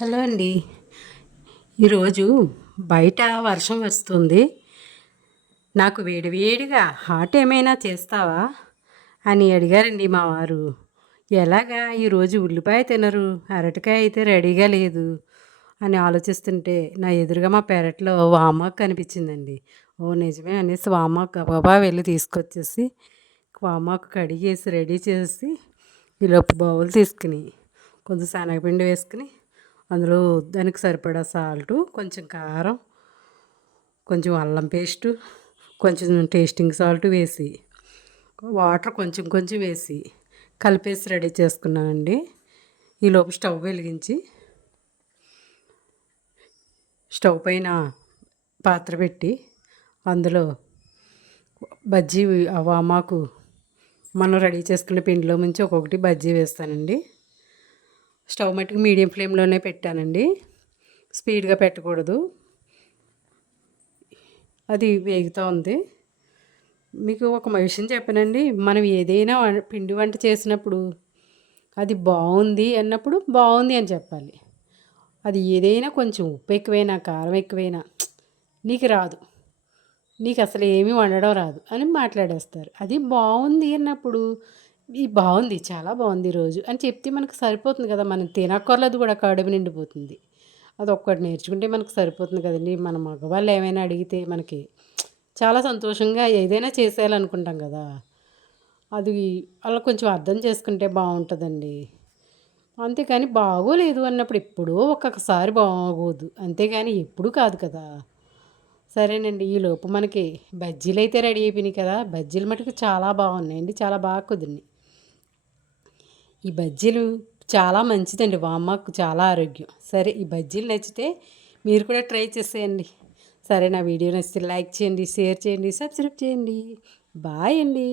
Hello అండి. ఈరోజు బయట వర్షం వస్తుంది. నాకు వేడివేడిగా హాట్ ఏమైనా చేస్తావా అని అడిగారండి మా వారు. ఎలాగా ఈరోజు ఉల్లిపాయ తినరు, అరటికాయ అయితే రెడీగా లేదు అని ఆలోచిస్తుంటే నా ఎదురుగా మా పెరట్లో వామాకు కనిపించిందండి. ఓ నిజమే అనేసి వామాకు గబగబా వెళ్ళి తీసుకొచ్చేసి వామాకు కడిగేసి రెడీ చేసి ఈలోపు బౌల్ తీసుకుని కొంచెం శనగపిండి వేసుకుని అందులో దానికి సరిపడా సాల్టు, కొంచెం కారం, కొంచెం అల్లం పేస్టు, కొంచెం టేస్టింగ్ సాల్ట్ వేసి వాటర్ కొంచెం కొంచెం వేసి కలిపేసి రెడీ చేసుకున్నానండి. ఈలోపు స్టవ్ వెలిగించి స్టవ్ పైన పాత్ర పెట్టి అందులో బజ్జీ వామాకు మనం రెడీ చేసుకున్న పిండిలో నుంచి ఒక్కొక్కటి బజ్జీ వేస్తానండి. స్టవ్ మట్టుకు మీడియం ఫ్లేమ్లోనే పెట్టానండి, స్పీడ్గా పెట్టకూడదు. అది వేగుతూ ఉంది. మీకు ఒక విషయం చెప్పానండి, మనం ఏదైనా పిండి వంట చేసినప్పుడు అది బాగుంది అన్నప్పుడు బాగుంది అని చెప్పాలి. అది ఏదైనా కొంచెం ఉప్పు ఎక్కువైనా కారం ఎక్కువైనా నీకు రాదు, నీకు అసలు ఏమీ వండడం రాదు అని మాట్లాడేస్తారు. అది బాగుంది అన్నప్పుడు ఈ బాగుంది, చాలా బాగుంది ఈరోజు అని చెప్తే మనకు సరిపోతుంది కదా. మనం తినక్కర్లేదు కూడా, కడుపు నిండిపోతుంది. అది ఒక్కటి నేర్చుకుంటే మనకు సరిపోతుంది కదండి. మన మగవాళ్ళు ఏమైనా అడిగితే మనకి చాలా సంతోషంగా ఏదైనా చేసేయాలనుకుంటాం కదా. అది అలా కొంచెం అర్థం చేసుకుంటే బాగుంటుందండి. అంతేకాని బాగోలేదు అన్నప్పుడు ఎప్పుడో ఒక్కొక్కసారి బాగోదు, అంతేగాని ఎప్పుడు కాదు కదా. సరేనండి, ఈలోపు మనకి బజ్జీలు అయితే రెడీ అయిపోయినాయి కదా. బజ్జీలు మటుకు చాలా బాగున్నాయండి, చాలా బాగా కుదిరినాయి. ఈ బజ్జీలు చాలా మంచిదండి, వామాకు చాలా ఆరోగ్యం. సరే, ఈ బజ్జీలు నచ్చితే మీరు కూడా ట్రై చేసేయండి. సరే, నా వీడియో నచ్చితే లైక్ చేయండి, షేర్ చేయండి, సబ్స్క్రైబ్ చేయండి. బాయ్ అండి.